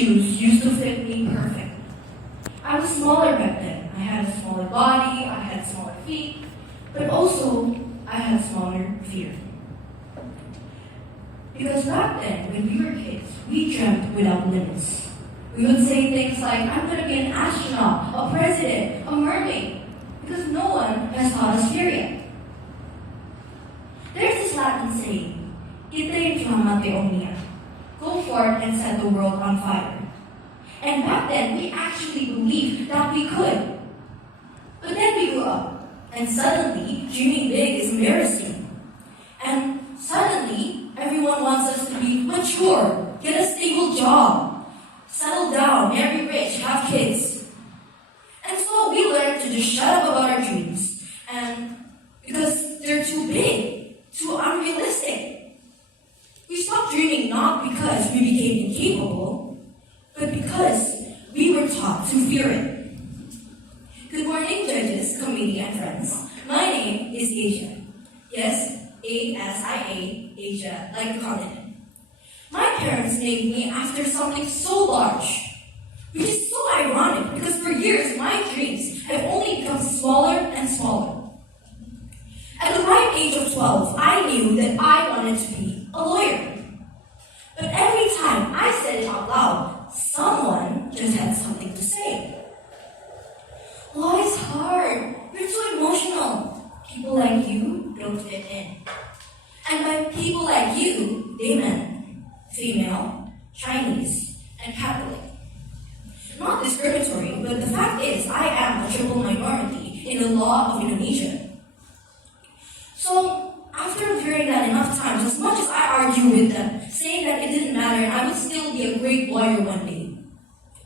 shoes used to fit me perfect. I was smaller back then. I had a smaller body, I had smaller feet, but also I had smaller fear. Because back then, when we were kids, we dreamt without limits. We would say things like, I'm going to be an astronaut, a president, a mermaid, because no one has taught us fear yet. There's this Latin saying, ite inflamma te omnia. Go forth and set the world on fire. And back then, we actually believed that we could. But then we grew up, and suddenly, dreaming big is embarrassing. And suddenly, everyone wants us to be mature, get a stable job, settle down, marry rich, have kids. And so we learned to just shut up about our dreams, and because they're too big, too unrealistic. We stopped dreaming not because we became incapable, but because we were taught to fear it. Good morning, judges, committee, and friends. My name is Asia. Yes, A-S-I-A, Asia, like the continent. My parents named me after something so large, which is so ironic because for years my dreams have only become smaller and smaller. At the ripe age of 12, I knew that I wanted to be a lawyer. But every time I said it out loud, someone just had something to say. Law is hard. You're too emotional. People like you don't fit in. And by people like you, they meant female, Chinese, and Catholic. Not discriminatory, but the fact is, I am a triple minority in the law of Indonesia. So, after hearing that enough times, as much as I argued with them, saying that it didn't matter and I would still be a great lawyer one day,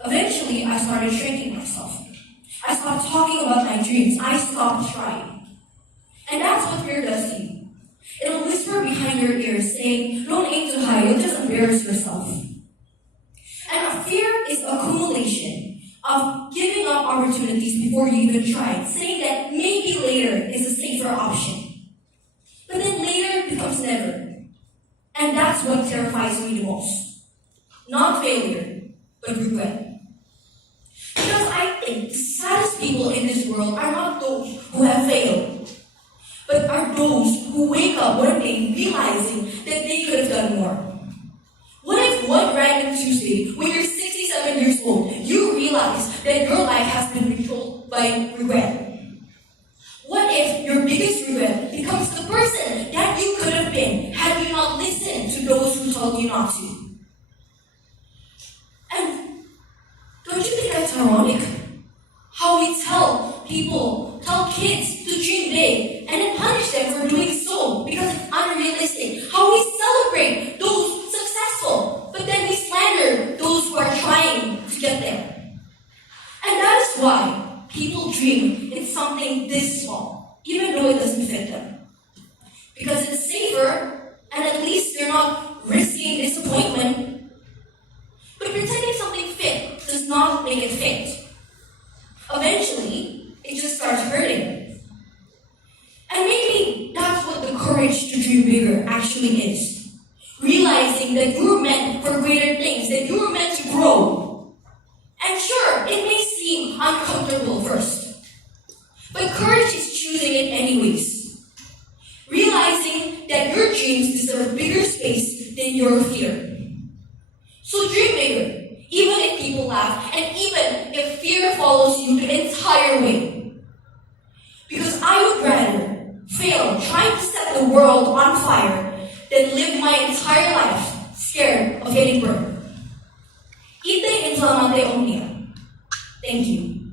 eventually I started shrinking myself. I stopped talking about my dreams. I stopped trying. And that's what fear does to you. It'll whisper behind your ears saying, don't aim too high, you'll just embarrass yourself. And a fear is accumulation of giving up opportunities before you even try, saying that maybe later is a safer option. But then later becomes never. And that's what terrifies me the most. Not failure, but regret. Because I think the saddest people in this world are not those who have failed, but are those who wake up one day realizing that they could have done more. What if one random Tuesday, when you're 67 years old, you realize that your life has been controlled by regret? What if your biggest regret becomes the person that you could have been had you not listened to those who told you not to? And don't you think that's ironic? How we tell kids to dream big and then punish them for doing so because it's unrealistic. How we celebrate those successful, but then we slander those who are trying to get there. And that is why people dream in something this small, even though it doesn't fit them. Because it's safer, and at least they're not risking disappointment. But pretending something fit does not make it fit. Eventually, it just starts hurting. And maybe that's what the courage to dream bigger actually is. Realizing that you were meant for greater things, that you were meant to grow. And sure, it may seem uncomfortable first, but courage is choosing it anyways. Realizing that your dreams deserve bigger space than your fear. So dream bigger. Even if people laugh, and even if fear follows you the entire way. Because I would rather fail trying to set the world on fire than live my entire life scared of getting burned. Ite inflamma te omnia. Thank you.